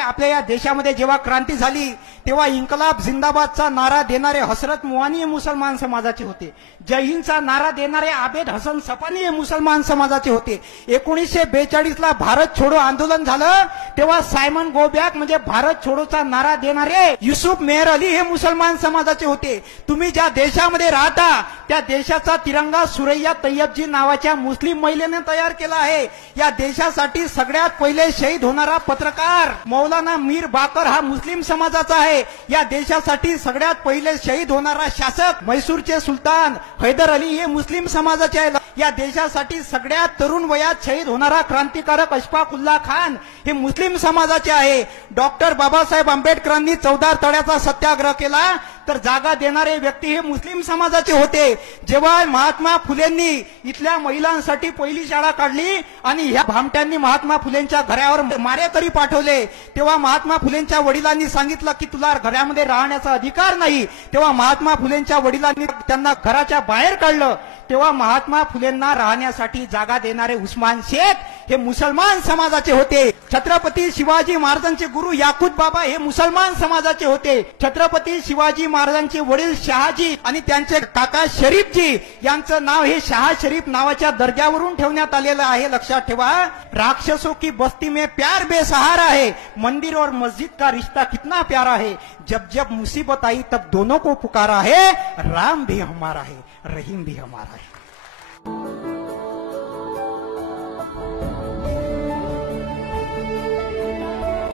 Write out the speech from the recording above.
आपल्या या देशामध्ये जेव्हा क्रांती झाली तेव्हा इन्कलाब जिंदाबादचा नारा देणारे हसरत मुआनी हे मुसलमान समाजाचे होते. जय हिंदचा नारा देणारे आबेद हसन सपानी हे मुसलमान समाजाचे होते. 1942 ला भारत छोडो आंदोलन झालं तेव्हा सायमन गो बॅक म्हणजे भारत छोडोचा नारा देणारे युसुफ मेहर अली हे मुसलमान समाजाचे होते. तुम्ही ज्या देशामध्ये राहता त्या देशाचा तिरंगा सुरैया तय्यबजी नावाच्या मुस्लिम महिलेने तयार केला आहे. या देशासाठी सगळ्यात पहिले शहीद होणारा पत्रकार मौलाना मीर बाकर हा मुस्लिम समाजाचा आहे. या देशासाठी सगळ्यात पहिले शहीद होणारा शासक म्हैसूरचे सुलतान हैदर अली हे मुस्लिम समाजाचे आहे. या देशासाठी सगळ्यात तरुण वयात शहीद होणारा क्रांतिकारक अशफाकुल्ला खान हे मुस्लिम समाजाचे आहे. डॉक्टर बाबासाहेब आंबेडकरांनी 14 तळ्याचा सत्याग्रह केला तर जागा देणारे व्यक्ती हे मुस्लिम समाजाचे होते. जेव्हा महात्मा फुलेंनी इथल्या महिलांसाठी पहिली शाळा काढली आणि ह्या भामट्यांनी महात्मा फुलेंच्या घरावर मारेकरी पाठवले तेव्हा महात्मा फुलेंच्या वडिलांनी सांगितलं की तुला घरामध्ये राहण्याचा अधिकार नाही. तेव्हा महात्मा फुलेंच्या वडिलांनी त्यांना घराच्या बाहेर काढलं. तेव्हा महात्मा फुलेंना राहण्यासाठी जागा देणारे उस्मान शेख हे मुसलमान समाजाचे होते. छत्रपती शिवाजी महाराजांचे गुरु याकूत बाबा हे मुसलमान समाजाचे होते. छत्रपती शिवाजी महाराजांचे वडील शहाजी आणि त्यांचे काका शरीफजी यांचं नाव हे शाह शरीफ नावाच्या दर्जावरून ठेवण्यात आलेलं आहे. लक्षात ठेवा, राक्षसों की बस्ती में प्यार बेसहारा है, मंदिर और मस्जिद का रिश्ता कितना प्यारा है, जब जब मुसीबत आई तब दोनों को पुकारा है, राम भी हमारा है, रहीम भी हमारा है.